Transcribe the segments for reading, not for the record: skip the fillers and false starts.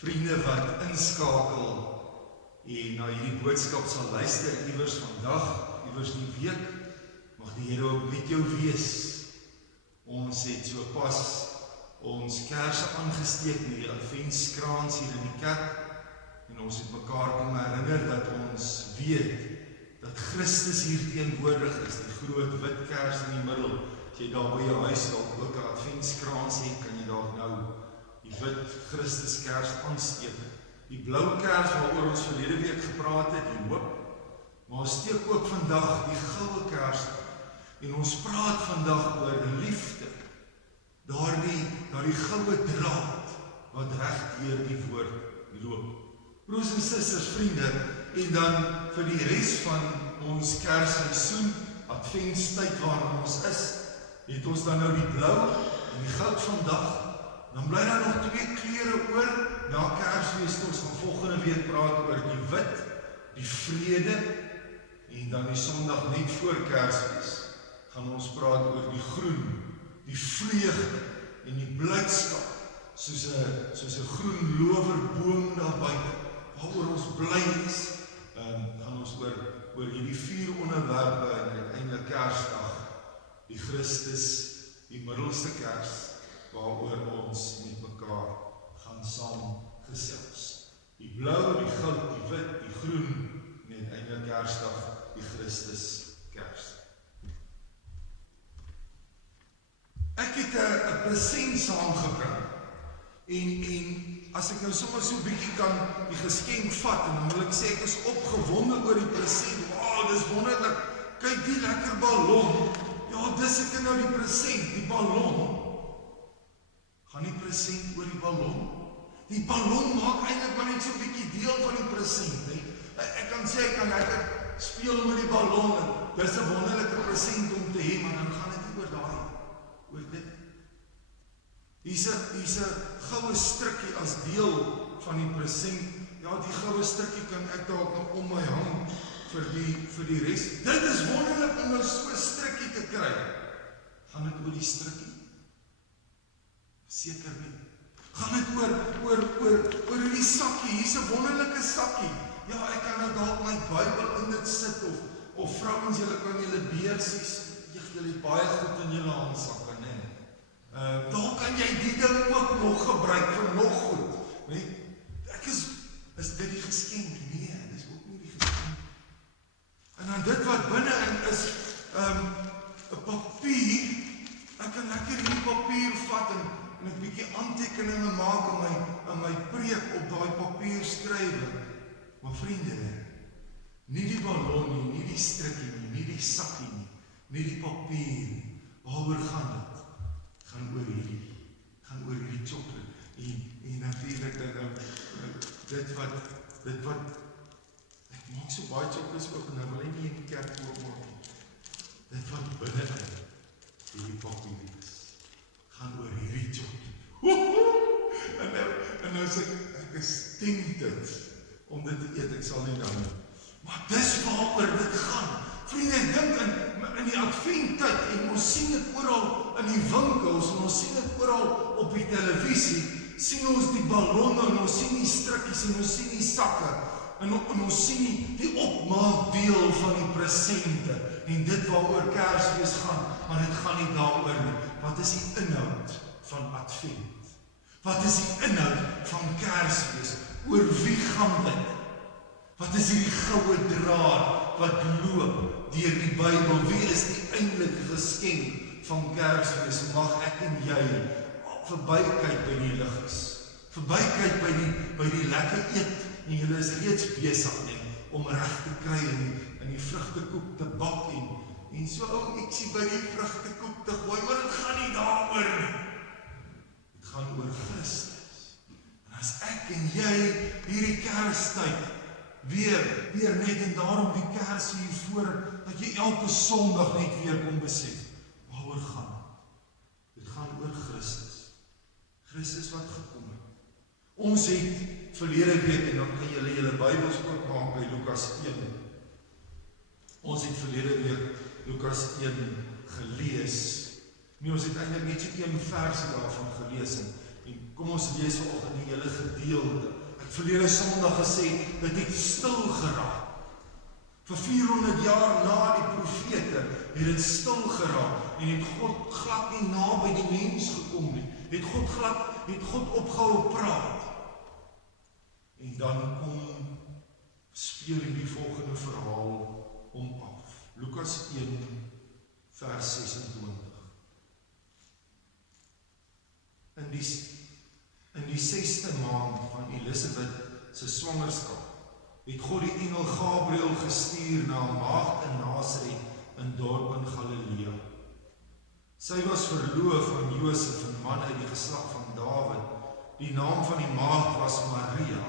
vriende wat inskakel en na hierdie boodskap sal luister iewers vandag, iewers die week, mag die Here ook met jou wees. Ons het so pas ons kerse aangesteek met die adventskrans hier in die kerk en ons het mekaar kom herinner dat ons weet dat Christus hier teenwoordig is, die groot wit kers in die middel. As jy daar by jou huis dalk ook 'n adventskrans het, kan jy dalk nou die wit Christus kers aansteek. Die blou kers waaroor ons verlede week gepraat het, die hoop, maar ons steek ook vandag die goue kers en ons praat vandag oor liefde. Daardie goue draad wat reg deur die woord loop. Broers en susters, vriende, en dan vir die res van ons kersseisoen, adventstyd waarin ons is, het ons dan nou die blou en die goud vandag. Dan bly daar nog 2 kleure oor. Na Kersfees ons gaan volgende week praat oor die wit, die vrede, en dan die Sondag net voor Kersfees gaan ons praat oor die groen, die vreugde en die blydskap, soos 'n groen lowerboom daar buite, waaroor ons bly is. Gaan ons oor hierdie 4 onderwerpe en uiteindelik Kersdag, die Christus, die middelste kers, waaroor ons met mekaar gaan saam gesels. Die blou, die goud, die wit, die groen en uiteindelik Kersdag, die Christus kers. Ek het 'n present saamgebring en as ek nou sommer so 'n bietjie kan die geskenk vat en dan wil ek sê ek is opgewonde oor die present. Wow, dis wonderlik. Kyk die lekker ballon. Ja, dis ek nou die present, die ballon. Gaan die present oor die ballon? Die ballon maak eintlik maar net so 'n bietjie deel van die present, hè. Ek kan sê ek kan lekker speel met die ballon en dis 'n wonderlike present om te hê, maar dan gaan dit nie oor dit. Hier's 'n goue strikkie as deel van die present. Ja, die goue strikkie kan ek dalk nog om my hang vir die res. Dit is wonderlik om nou so 'n strikkie te kry. Gaan dit oor die strikkie? Seker nie. Gaan dit oor hierdie sakkie? Hier's 'n wonderlike sakkie. Ja, ek kan nou dalk my Bybel in dit sit of vrouens, julle kan julle beursies, julle het baie goed in julle handsakke, né? Daar kan jy die ding ook nog gebruik vir nog goed, né? Is dit die geskenk? Nee, dis ook nie die geskenk. En dan dit wat binne-in is, 'n papier. Ek kan lekker hierdie papier vat en 'n bietjie aantekeninge maak in my preek op daai papier skryf. Maar vriende, nie die ballon nie die strikkie nie die sakkie nie die papier nie. Waaroor gaan dit? Gaan oor hierdie chocolate. En natuurlik dan dit wat ek maak so baie chocolates ook en nou wil ek nie in die kerk oopmaak nie. Dit wat binne-in hierdie papier is, gaan oor hierdie chocolate. En nou sê ek is tempted om dit te eet, ek sal nie nou nie. Maar dis waaroor dit gaan. Vriende, ek dink in die adventtyd, en ons sien dit oral in die winkels, en ons sien dit oral op die televisie, sien ons die ballonne, en ons sien die strikkies, en ons sien die sakke, en ons sien die opmaakdeel van die presente, en dit waaroor Kersfees gaan, maar dit gaan nie daaroor nie. Wat is die inhoud van Advent? Wat is die inhoud van Kersfees? Oor wie gaan dit? Wat is hierdie goue draad wat loop deur die Bybel? Wie is die eintlike geskenk van Kersfees? Mag ek en jy verbykyk by die liggies, verbykyk by die lekker eet, en julle is reeds besig om reg te kry in die vrugtekoek te bak en so ek sien by die vrugtekoek te gooi, maar dit gaan nie daaroor nie. Dit gaan oor Christus. En as ek en jy hierdie Kerstyd weer net en daarom die Kers hier voor, dat jy elke Sondag net weer kom besef, waaroor gaan dit? Dit gaan oor Christus. Christus wat gekom het. Ons het verlede week, en dan kan julle Bybels oopmaak by Lukas 1. Ons het verlede week Lukas 1 gelees. Nee, ons het eintlik net so een versie daarvan gelees En kom ons lees vanoggend die hele gedeelte. Ek het verlede Sondag gesê, dit het stil geraak. Vir 400 jaar na die profete het dit stil geraak en het God glad nie naby die mens gekom nie. Het God opgehou praat. En dan speel die volgende verhaal om af. Lukas 1 vers 26. In die 6ste maand van Elisabeth se swangerskap het God die engel Gabriël gestuur na 'n maagd in Nasaret, 'n dorp in Galilea. Sy was verloof aan Josef, 'n man uit die geslag van Dawid. Die naam van die maagd was Maria.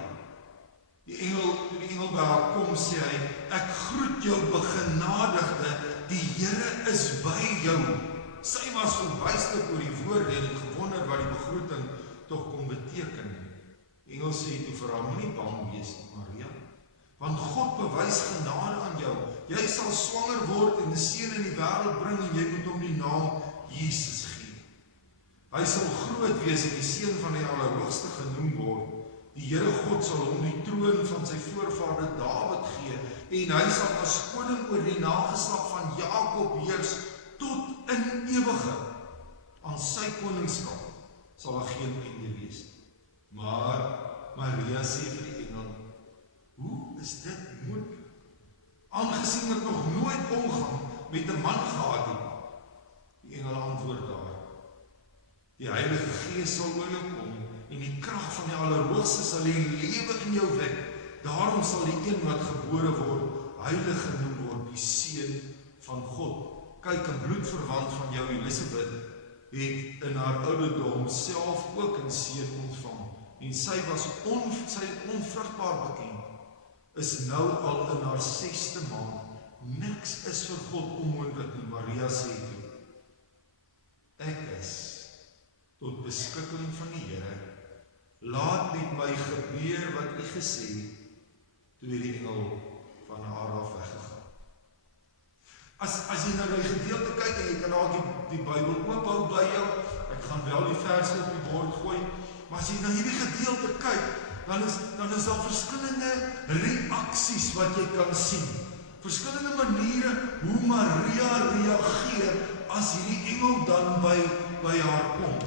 Toe die engel by haar kom, sê hy, ek groet jou begenadigde, die Here is by jou. Sy was verbuisterd oor die woorde en het gewonder wat die begroeting tog kon beteken. Die engel sê toe vir haar, moenie bang wees, Maria, want God bewys genade aan jou. Jy sal swanger word en 'n seun in die wêreld bring en jy moet hom die naam Jesus gee. Hy sal groot wees en die seun van die Allerhoogste genoem word. Die Here God sal hom die troon van sy voorvader Dawid gee en hy sal as koning oor die nageslag van Jakob heers tot in ewigheid. Aan sy koningskap sal daar geen einde wees. Maar Maria sê vir die engel, hoe is dit moontlik? Aangesien ek nog nooit omgang met 'n man gehad het. Die engel antwoord daar, die Heilige Gees sal oor jou kom en die krag van die Allerhoogste sal die lewe in jou wek. Daarom sal die een wat gebore word, heilig genoem word, die seun van God. Kyk, 'n bloedverwant van jou, Elisabeth, het in haar ouderdom self ook 'n seun ontvang. En sy was onvrugbaar bekend, is nou al in haar 6ste maand. Niks is vir God onmoontlik nie. Maria sê toe, ek is tot beskikking van die Here. Laat met my gebeur wat u gesê het, toe die engel van haar af weggegaan. As jy nou die gedeelte kyk en jy kan daar die Bybel oophou by jou, ek gaan wel die verse op die bord gooi, maar as jy na hierdie gedeelte kyk, dan is daar verskillende reaksies wat jy kan sien. Verskillende maniere hoe Maria reageer as hierdie engel dan by haar kom.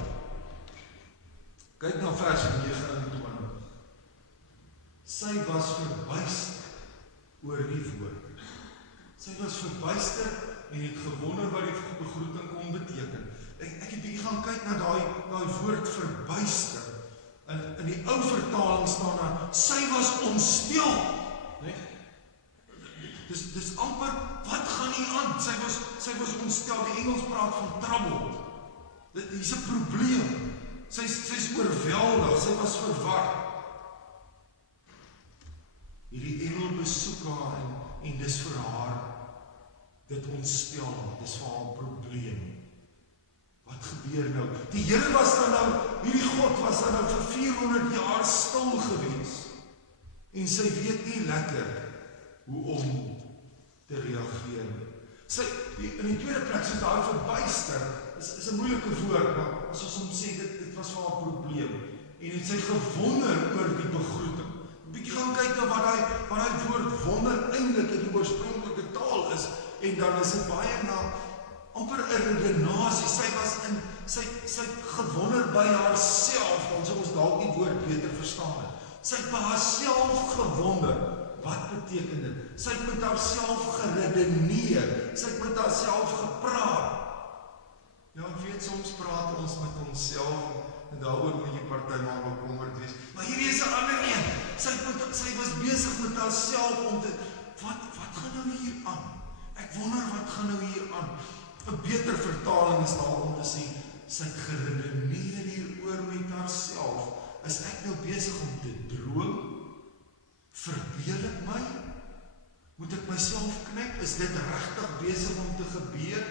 Kyk na vers 29. Sy was verbuisterd oor die woord. Sy was verbuisterd en het gewonder wat die begroeting kon beteken. Ek het bietjie gaan kyk na daai woord verbuisterd. In die ou vertaling staan daar, sy was ontstel. Nee? Dis amper, wat gaan nie aan? Sy was ontstel. Die Engels praat van trouble. Dit is 'n probleem. Sy's oorweldig, sy was verward. Hierdie engel besoek haar en dis vir haar, dit ontstel, dis vir haar probleem. Wat gebeur nou? Die Here was dan nou, hierdie God was dan nou vir 400 jaar stil gewees. En sy weet nie lekker hoe om te reageer. In die tweede plek, soos daar verbuister, is 'n moeilike woord, maar as ons hom sê, dit was vir haar probleem. En het sy gewonder oor die begroeting. Bietjie gaan kyk na wat daai woord wonder eintlik in die oorspronklike taal is, en dan is dit baie na amper 'n redenasie. Sy gewonder by haarself, dan sou ons dalk die woord beter verstaan het. Sy het by haarself gewonder, wat beteken dit? Sy het met haarself geredeneer, sy het met haarself gepraat. Ja, ek weet, soms praat ons met onsself, en daaroor moet jy partymal bekommerd wees. Maar hierdie is 'n ander een. Sy was besig met haarself om te, wat gaan nou hier aan? Ek wonder wat gaan nou hier aan. 'n Beter vertaling is daar om te sê, sy het geredeneer hieroor met haarself. Is ek nou besig om te droom? Verbeel ek my? Moet ek myself knyp? Is dit regtig besig om te gebeur?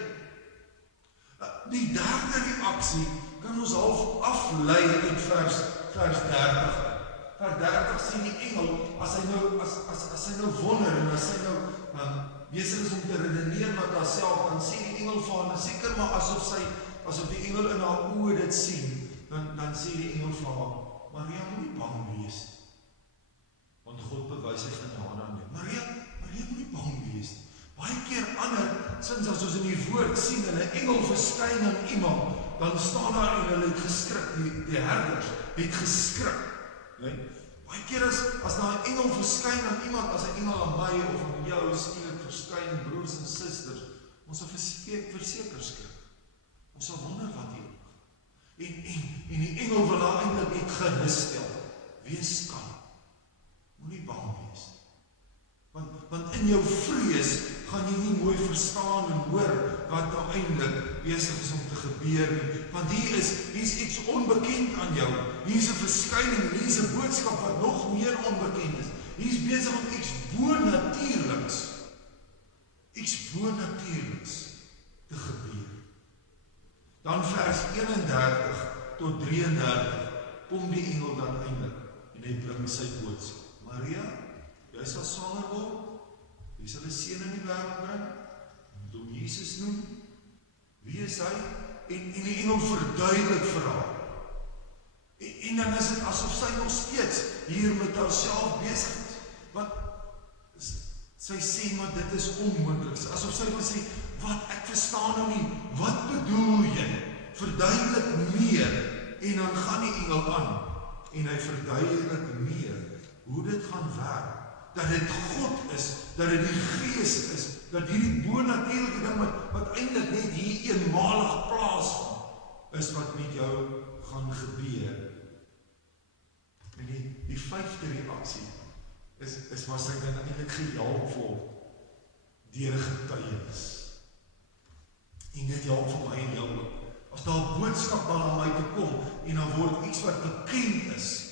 Die derde reaksie kan ons half aflei uit vers 30. Vers 30 sê die engel, as sy nou wonder en as sy nou besig is om te redeneer met haarself, dan sê die engel vir haar, seker maar asof die engel in haar oë dit sien, dan sê die engel vir haar, Maria, moenie bang wees nie. Want God bewys sy genade aan jou. Maria moenie bang wees nie. Baie keer ander, sins as ons in die woord sien, en 'n engel verskyn aan iemand, dan staan daar en hulle het geskrik, die herders het geskrik. Nee? Baie keer as daar 'n engel verskyn aan iemand, as 'n engel aan my of aan jou skielik verskyn, broers en susters, ons sal verseker skrik. Ons sal wonder wat hier aangaan. En die engel wil haar eintlik net gerus stel. Wees kalm. Moenie bang wees. Want in jou vrees gaan jy nie mooi verstaan en hoor wat nou eintlik besig is om te gebeur nie. Want hier is iets onbekend aan jou. Hier is 'n verskyning, hier is 'n boodskap wat nog meer onbekend is. Hier is besig om iets bonatuurliks te gebeur. Dan vers 31 tot 33 kom die engel dan eintlik en hy bring sy boodskap. Maria, jy sal swanger word, jy sal 'n seun in die wêreld bring, moet hom Jesus noem. Wie is hy? En die engel verduidelik vir haar. En dan is dit asof sy nog steeds hier met haarself besig is. Want sy sê, maar dit is onmoontlik. Asof sy wil sê, wat, ek verstaan nou nie, wat bedoel jy? Verduidelik meer. En dan gaan die engel aan, en hy verduidelik meer, hoe dit gaan werk. Dat dit God is, dat dit die Gees is, dat hierdie bonatuurlike ding wat eintlik net hier eenmalig plaasvind, is wat met jou gaan gebeur. En die vyfde reaksie is waar sy dan eintlik gehelp word deur getuienis. En dit help vir my en jou ook. As daar 'n boodskap na my te kom en dan word iets wat bekend is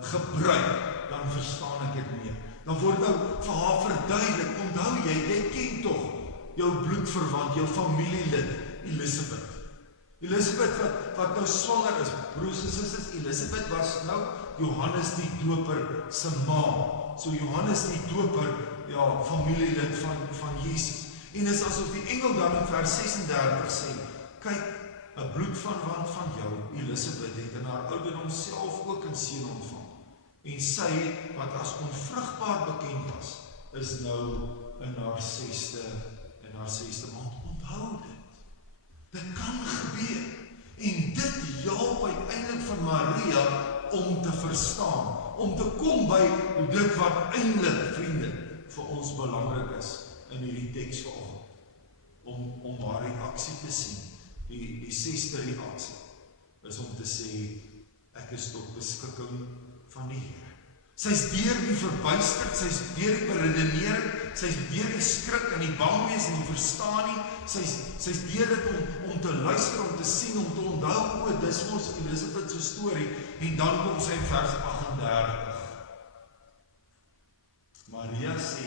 gebruik, dan verstaan ek dit meer. Dan word nou vir haar verduidelik. Onthou jy ken tog jou bloedverwant, jou familielid, Elisabeth wat nou swanger is. Broers en susters, Elisabeth was nou Johannes die Doper se ma. So Johannes die Doper, ja, familielid van Jesus. En is asof die engel dan in vers 36 sê, kyk, 'n bloedverwant van jou, Elisabeth, het in haar ouderdom self ook 'n seun ontvang. En sy, wat as onvrugbaar bekend was, is nou in haar 6ste maand. Onthou dit. Dit kan gebeur. En dit help uiteindelik van Maria om te verstaan, om te kom by dit wat eintlik, vriende, vir ons belangrik is in hierdie teks vanoggend. Om haar reaksie te sien. Die 6ste reaksie is om te sê, ek is tot beskikking van die Here. Sy's deur die verbuisterd, sy's deur die beredenering, sy's deur die skrik en die bang wees en die verstaan nie, sy's deur dit om te luister, om te sien, om te onthou, dis ons Elisabeth se storie, en dan kom sy in vers 38. Maria sê,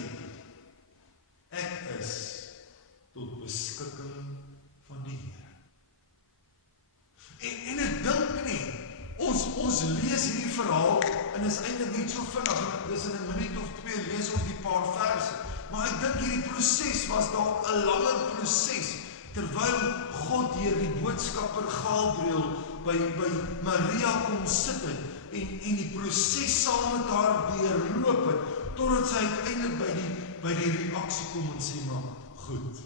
ek is tot beskikking van die Here. En ek dink nie, ons lees hierdie verhaal, en is eintlik niet so vinnig, dis in 'n minuut of 2 lees ons die paar verse, maar ek dink hierdie proses was dalk 'n langer proses, terwyl God deur die boodskapper Gabriël by Maria kom sit het, en die proses saam met haar deurloop het, totdat sy uiteindelik by die reaksie kom en sê, maar goed,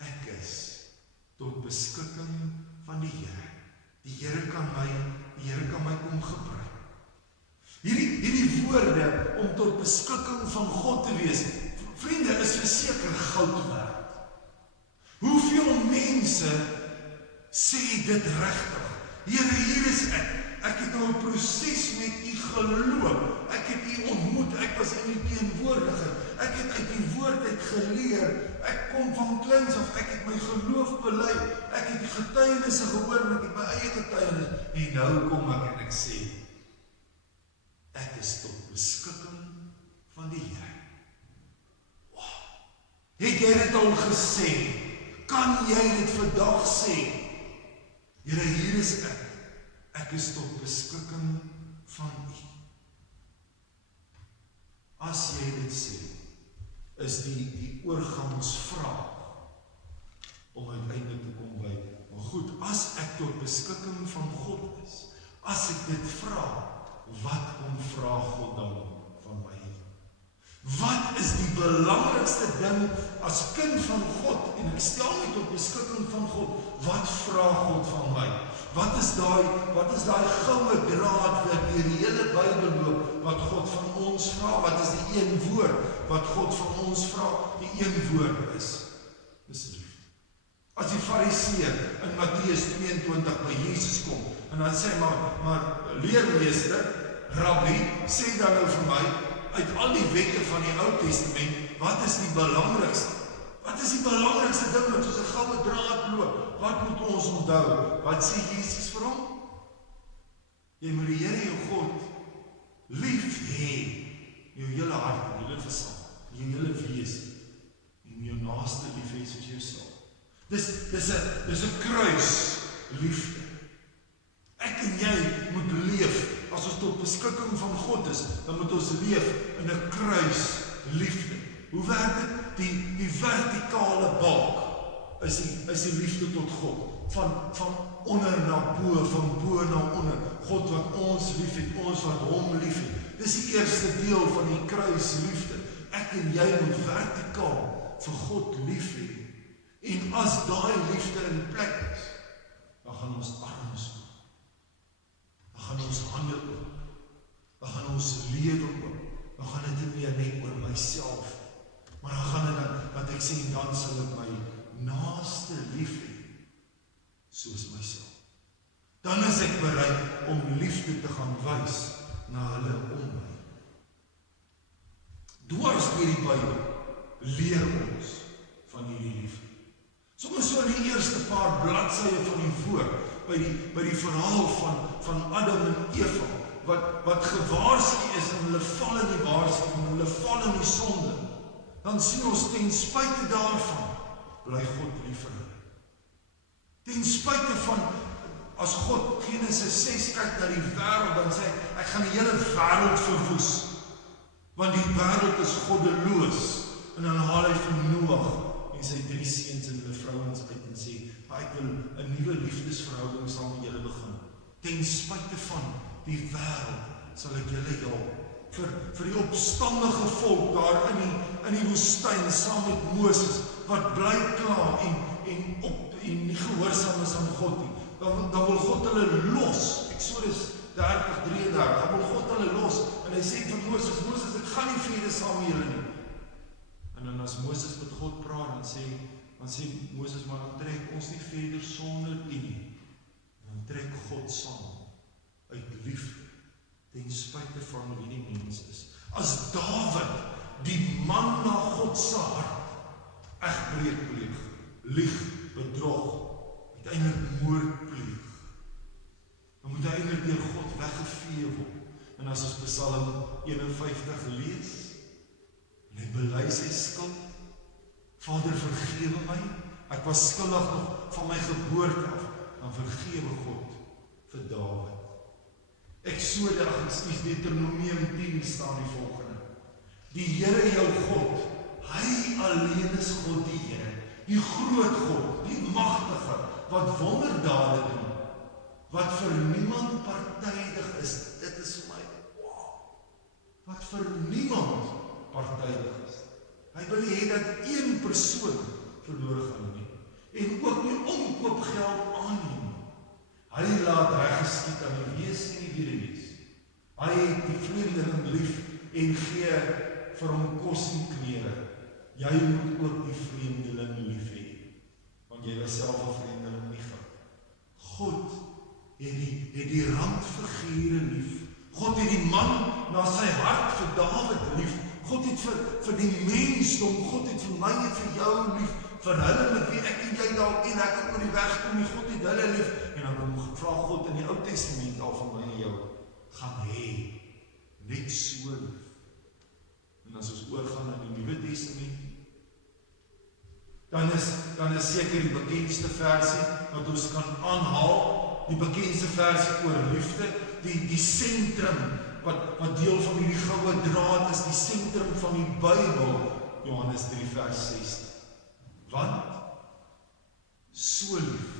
ek is tot beskikking van die Here. Die Here kan my kom gebruik. Hierdie woorde om tot beskikking van God te wees, vriende, is verseker goud werd. Hoeveel mense sê dit regtig? Here, hier is ek. Ek het nou 'n proses met U geloop. Ek het U ontmoet. Ek was in U teenwoordigheid. Ek het uit die woord uit geleer. Ek kom van kleins af. Ek het my geloof bely. Ek het die getuienisse gehoor en ek het my eie getuienis. En nou kom ek en ek sê, ek is tot beskikking van die Here. Wow. Het jy dit al gesê? Kan jy dit vandag sê? Here, hier is ek. Ek is tot beskikking van U. As jy dit sê, is die oorgangsvraag om uiteindelik te kom by, Maar goed, as ek tot beskikking van God is, as ek dit vra, wat kom vra God dan van my? Wat is die belangrikste ding as kind van God, en ek stel my tot beskikking van God, wat vra God van my? Wat is daai goue draad wat deur die hele Bybel loop, wat God van ons vra? Wat is die een woord wat God van ons vra? Die een woord is liefde. As die Fariseer in Matteus 22 by Jesus kom, en dan sê maar leermeester, Rabbi, sê dan nou vir my, uit al die wette van die Ou Testament, wat is die belangrikste? Wat is die belangrikste ding wat soos 'n goue draad loop? Wat moet ons onthou? Wat sê Jesus vir hom? Jy moet die Here jou God lief hê, jou hele hart, jou hele verstand, jou hele wese, en jou naaste lief hê soos jouself. Dis 'n kruis liefde. Ek en jy moet leef, as ons tot beskikking van God is, dan moet ons leef in 'n kruis liefde. Hoe werk dit? Die vertikale balk is die liefde tot God. Van onder na bo, van bo na onder. God wat ons lief het, ons wat hom lief het. Dis die eerste deel van die kruisliefde. Ek en jy moet vertikaal vir God lief hê. En as daai liefde in plek is, dan gaan ons arms oop. Dan gaan ons hande oop. Dan gaan ons lewe oop. Dan gaan dit nie meer net oor myself. Maar dan gaan dit dat ek sê, dan sal ek my naaste lief hê, soos myself. Dan is ek bereid om liefde te gaan wys na hulle om my. Dwars deur die Bybel leer ons van hierdie liefde. Soms so in die eerste paar bladsye van die woord, by die verhaal van Adam en Eva, wat gewaarsku is en hulle val in die waarskuwing, hulle val in die sonde, dan sien ons ten spyte daarvan, bly God lief vir hulle. Ten spyte van, as God Genesis 6 kyk na die wêreld, dan sê ek gaan die hele wêreld verwoes, want die wêreld is goddeloos, en dan haal hy vir Noag en sy 3 seuns en hulle vrouens uit en sê, ek wil 'n nuwe liefdesverhouding saam met julle begin. Ten spyte van die wêreld sal ek julle help. Vir die opstandige volk daar in die woestyn saam met Moses, wat bly kla en nie gehoorsaam is aan God nie. Dan wil God hulle los. Eksodus 30:33, dan wil God hulle los. En hy sê vir Moses, ek gaan nie verder saam met julle nie. En dan as Moses met God praat, dan sê Moses, maar dan trek ons nie verder sonder U nie. Dan trek God saam, uit liefde, ten spyte van wie die mens is. As Dawid, die man na God se hart, egbreek pleeg, lieg, bedrog, uiteindelik moord pleeg, dan moet hy eintlik deur God weggevee word. En as ons Psalm 51 lees, en hy bely sy skuld, Vader, vergewe my, ek was skuldig nog van my geboorte af, dan vergewe God vir Dawid. Eksodus, Deuteronomium 10 staan die volgende. Die Here jou God, hy alleen is God die Here, die groot God, die magtige, wat wonderdade doen, wat vir niemand partydig is. Dit is vir my, wow, wat vir niemand partydig is. Hy wil hê dat een persoon verlore gaan nie, en ook nie omkoopgeld aanneem. Hy laat reggeskied aan die wees en die weduwees. Hy het die vreemdeling lief en gee vir hom kos en klere. Jy moet ook die vreemdeling lief hê, want jy was self 'n vreemdeling nie gehad. God het die randfigure lief. God het die man na sy hart vir Dawid lief. God het vir die mensdom, God het vir my en vir jou lief, vir hulle met wie ek en jy dalk en ek oor die weg kom, nie God het hulle lief. En dan kom vra God in die Ou Testament al van my en jou, gaan hê, net so lief. En as ons oorgaan na die Nuwe Testament, dan is seker die bekendste versie wat ons kan aanhaal, die bekendste versie oor liefde, die sentrum, wat deel van die goue draad is, die sentrum van die Bybel, Johannes 3 vers 16. Want so lief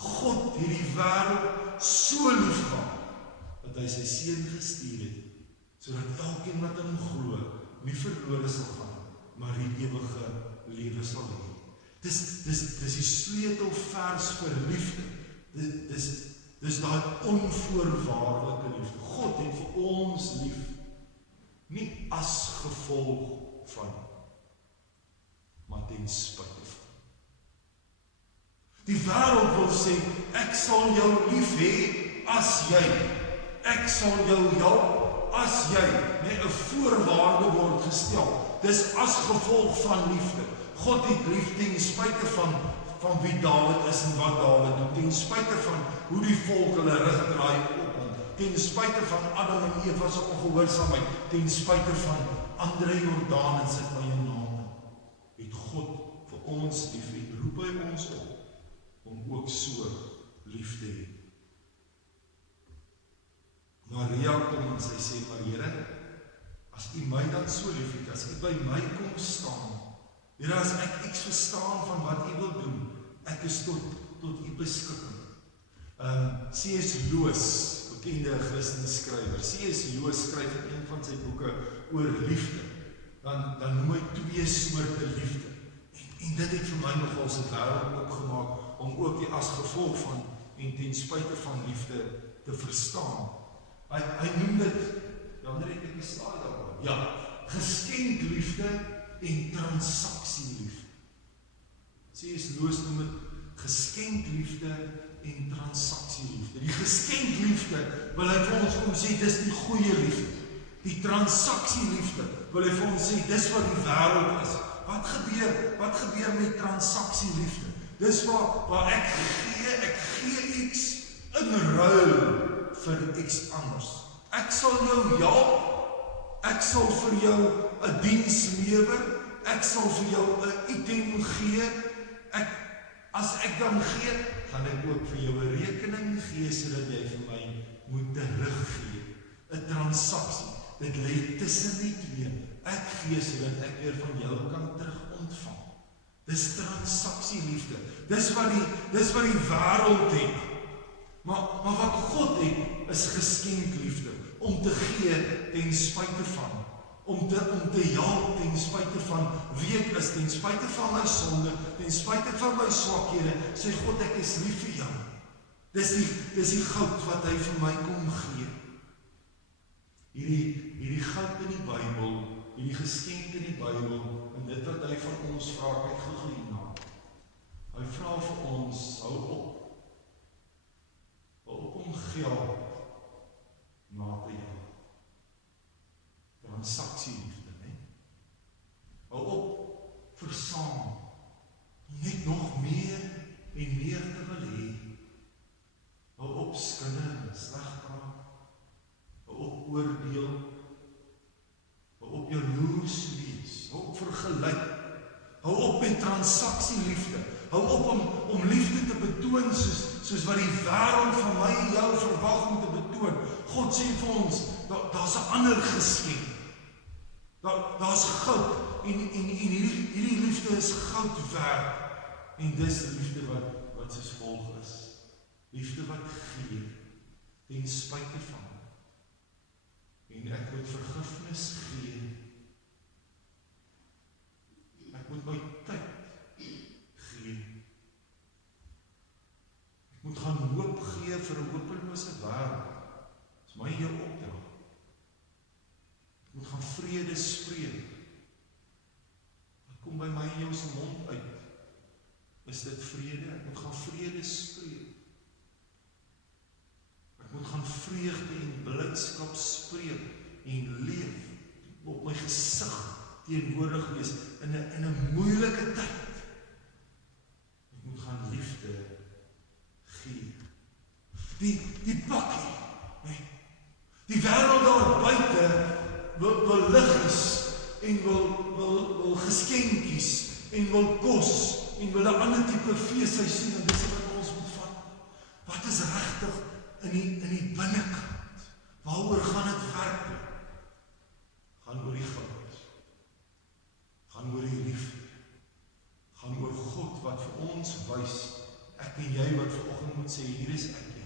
God het die wêreld so lief gehad, dat hy sy seun gestuur het, sodat elkeen wat in hom glo, nie verlore sal gaan, maar die ewige lewe sal hê. Dis die sleutelvers vir liefde. Dis daai onvoorwaardelike liefde. God het vir ons lief, nie as gevolg van, maar ten spyte van. Die wêreld wil sê, ek sal jou lief hê as jy, ek sal jou help as jy, net 'n voorwaarde word gestel. Dis as gevolg van liefde. God het lief ten spyte van wie Dawid is en wat Dawid doen, ten spyte van hoe die volk hulle rug draai op hom, ten spyte van Adam en Eva se ongehoorsaamheid, ten spyte van Andre Jordaan en sy eie naam, het God vir ons lief en roep hy ons op om ook so lief te hê. Maria kom en sy sê, maar Here, as U my dan so lief het, as U by my kom staan, Here, as ek iets verstaan van wat U wil doen, ek is tot U beskikking. C.S. Lewis, bekende Christenskrywer, C.S. Lewis skryf in een van sy boeke oor liefde, dan noem hy 2 soorte liefde. En dit het vir my nogal sy wêreld opgemaak, om ook die as gevolg van en ten spyte van liefde te verstaan. Hy noem dit, wanneer het ek die slide daarop? Ja, geskenkliefde en transaksieliefde. C.S. Lewis noem dit geskenkliefde en transaksieliefde. Die geskenkliefde wil hy vir ons kom sê, dis die goeie liefde. Die transaksieliefde wil hy vir ons sê, dis wat die wêreld is. Wat gebeur met transaksieliefde? Dis waar ek gee iets in ruil vir iets anders. Ek sal jou help, ek sal vir jou 'n diens lewer, ek sal vir jou 'n item gee, as ek dan gee, gaan ek ook vir jou 'n rekening gee, sodat jy vir my moet teruggee. 'n Transaksie, dit lê tussen die twee. Ek gee sodat ek weer van jou kan terug ontvang. Dis transaksieliefde. Dis wat die wêreld het. Maar wat God het, is geskenkliefde. Om te gee ten spyte van. Om te help ten spyte van wie ek is, ten spyte van my sonde, ten spyte van my swakhede, sê God, ek is lief vir jou. Dis die goud wat hy vir my kom gee. Hierdie goud in die Bybel, hierdie geskenk in die Bybel, en dit wat hy van ons vra, kyk gou hierna. Hy vra vir ons, hou op om geld na te jaag. Transaksieliefde, né? Hou op versaam, om net nog meer en meer te wil hê. Hou op skinne en sleg praat. Hou op oordeel. Hou op jaloers wees. Hou op vergelyk. Hou op met transaksieliefde. Hou op om liefde te betoon soos wat die wêreld van my en jou verwag om te betoon. God sê vir ons, daar's 'n ander geskenk. Daar's goud en hierdie liefde is goud werd. En dis liefde wat soos volg is. Liefde wat gee ten spyte van. En ek moet vergifnis gee. Ek moet my tyd gee. Ek moet gaan hoop gee vir 'n hopelose wêreld. Dis my jou opdrag. Ek moet gaan vrede spreek. Wat kom by my en jou se mond uit? Is dit vrede? Ek moet gaan vrede spreek. Ek moet gaan vreugde en blydskap spreek en leef op my gesig teenwoordig wees in 'n moeilike tyd. Ek moet gaan liefde gee. Die pakkie, nee. Die wêreld daar buite wil liggies en wil geskenkies en wil kos en wil 'n ander tipe feesseisoen, en dis wat ons moet vat. Wat is regtig in die binnekant? Waaroor gaan dit werklik? Gaan oor die goud. Gaan oor die liefde. Gaan oor God wat vir ons wys, ek en jy wat vanoggend moet sê, hier is ek,